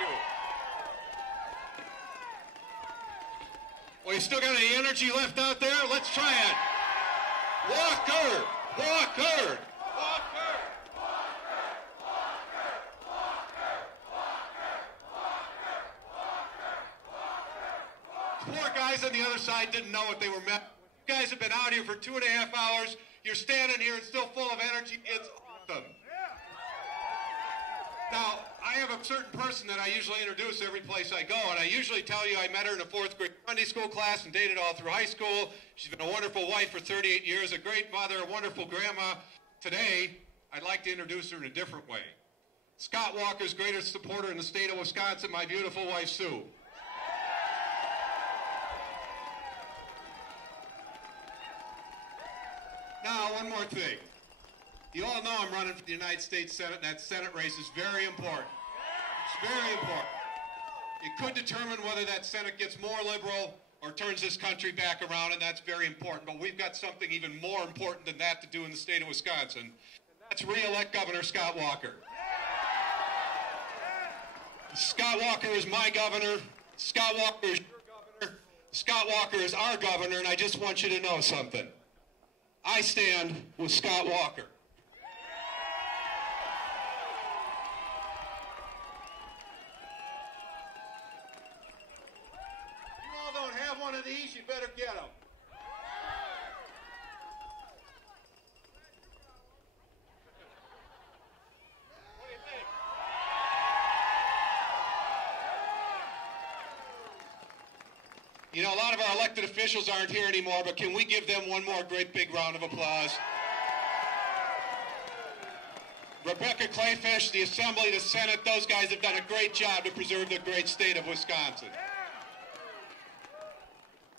you. Well, you still got any energy left out there? Let's try it. Walker! Walker! Poor guys on the other side didn't know what they were meant. You guys have been out here for 2.5 hours. You're standing here and still full of energy. It's awesome. Now, I have a certain person that I usually introduce every place I go, and I usually tell you I met her in a 4th grade Sunday school class and dated all through high school. She's been a wonderful wife for 38 years, a great mother, a wonderful grandma. Today, I'd like to introduce her in a different way. Scott Walker's greatest supporter in the state of Wisconsin, my beautiful wife, Sue. Now, one more thing. You all know I'm running for the United States Senate, and that Senate race is very important. It's very important. It could determine whether that Senate gets more liberal or turns this country back around, and that's very important. But we've got something even more important than that to do in the state of Wisconsin. And that's re-elect Governor Scott Walker. Scott Walker is my governor. Scott Walker is your governor. Scott Walker is our governor, and I just want you to know something. I stand with Scott Walker. You all don't have one of these, you better get them. What do you think? You know, a lot of our elected officials aren't here anymore, but can we give them one more great big round of applause? Rebecca Clayfish, the Assembly, the Senate, those guys have done a great job to preserve the great state of Wisconsin.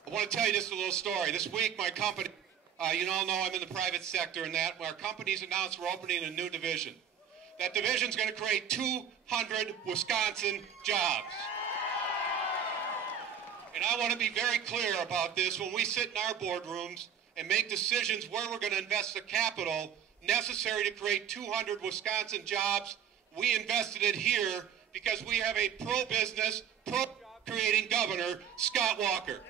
I want to tell you just a little story. This week, my company, you all know I'm in the private sector, and that our company's announced we're opening a new division. That division's going to create 200 Wisconsin jobs. And I want to be very clear about this. When we sit in our boardrooms and make decisions where we're going to invest the capital necessary to create 200 Wisconsin jobs, we invested it here because we have a pro-business, pro-job-creating governor, Scott Walker.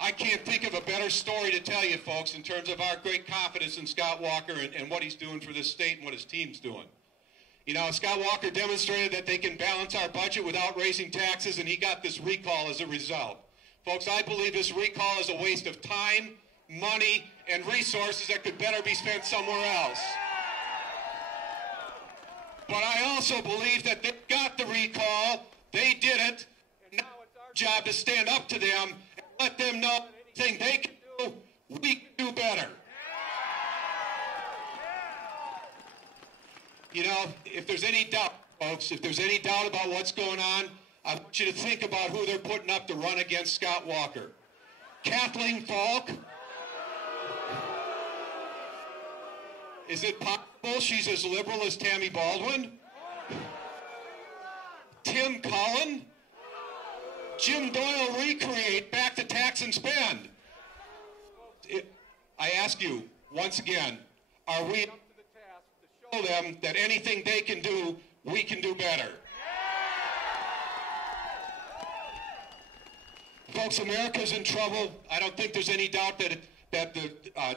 I can't think of a better story to tell you, folks, in terms of our great confidence in Scott Walker and what he's doing for this state and what his team's doing. You know, Scott Walker demonstrated that they can balance our budget without raising taxes, and he got this recall as a result. Folks, I believe this recall is a waste of time, money, and resources that could better be spent somewhere else. But I also believe that they got the recall, they did it, and now it's our job to stand up to them and let them know anything they can do, we can do better. You know, if there's any doubt, folks, if there's any doubt about what's going on, I want you to think about who they're putting up to run against Scott Walker. Kathleen Falk? Is it possible she's as liberal as Tammy Baldwin? Tim Cullen? Jim Doyle recreate back to tax and spend? I ask you, once again, are we up to the task to show them that anything they can do, we can do better? Folks, America's in trouble. I don't think there's any doubt that the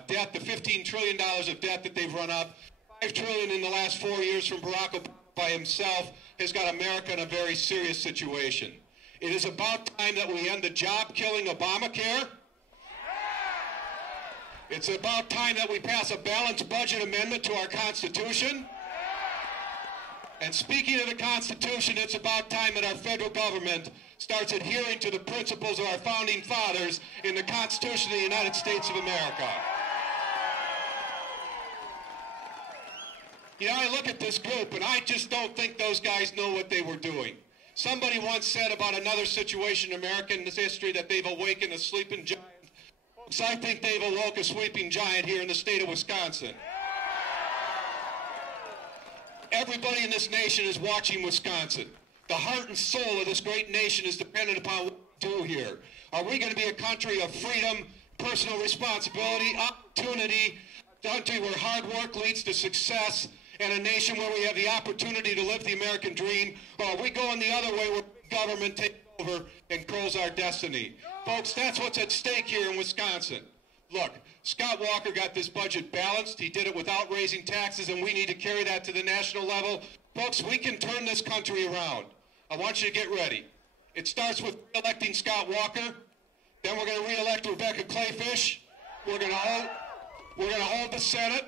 debt, the $15 trillion of debt that they've run up, $5 trillion in the last 4 years from Barack Obama by himself, has got America in a very serious situation. It is about time that we end the job-killing Obamacare. It's about time that we pass a balanced budget amendment to our Constitution. And speaking of the Constitution, it's about time that our federal government starts adhering to the principles of our founding fathers in the Constitution of the United States of America. You know, I look at this group, and I just don't think those guys know what they were doing. Somebody once said about another situation in American history that they've awakened a sleeping giant. Folks, I think they've awoke a sleeping giant here in the state of Wisconsin. Everybody in this nation is watching Wisconsin. The heart and soul of this great nation is dependent upon what we do here. Are we going to be a country of freedom, personal responsibility, opportunity, a country where hard work leads to success, and a nation where we have the opportunity to live the American dream, or are we going the other way where government takes over and controls our destiny? Folks, that's what's at stake here in Wisconsin. Look, Scott Walker got this budget balanced. He did it without raising taxes, and we need to carry that to the national level. Folks, we can turn this country around. I want you to get ready. It starts with re-electing Scott Walker. Then we're going to re-elect Rebecca Clayfish. We're going to hold the Senate.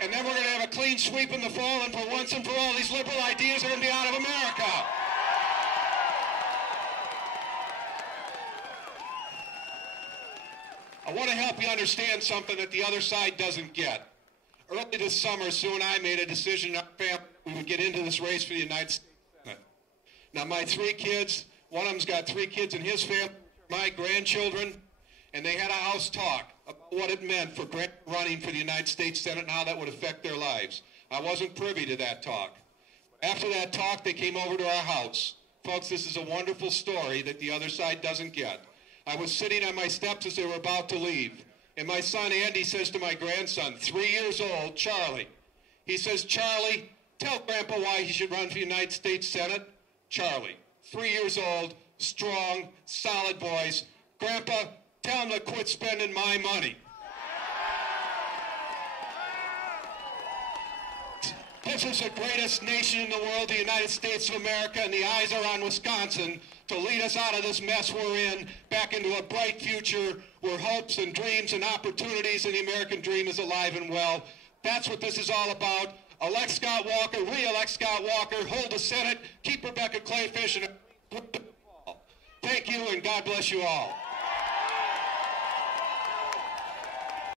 And then we're going to have a clean sweep in the fall, and for once and for all, these liberal ideas are going to be out of America. I want to help you understand something that the other side doesn't get. Early this summer, Sue and I made a decision in our family we would get into this race for the United States Senate. Now, my 3 kids, one of them's got 3 kids in his family, my grandchildren, and they had a house talk about what it meant for running for the United States Senate and how that would affect their lives. I wasn't privy to that talk. After that talk, they came over to our house. Folks, this is a wonderful story that the other side doesn't get. I was sitting on my steps as they were about to leave, and my son Andy says to my grandson, 3 years old, Charlie, he says, Charlie, tell Grandpa why he should run for the United States Senate. Charlie, 3 years old, strong, solid voice. Grandpa, tell him to quit spending my money. This is the greatest nation in the world, the United States of America, and the eyes are on Wisconsin to lead us out of this mess we're in, back into a bright future where hopes and dreams and opportunities and the American dream is alive and well. That's what this is all about. Elect Scott Walker, re-elect Scott Walker, hold the Senate, keep Rebecca Clayfish, and thank you, and God bless you all.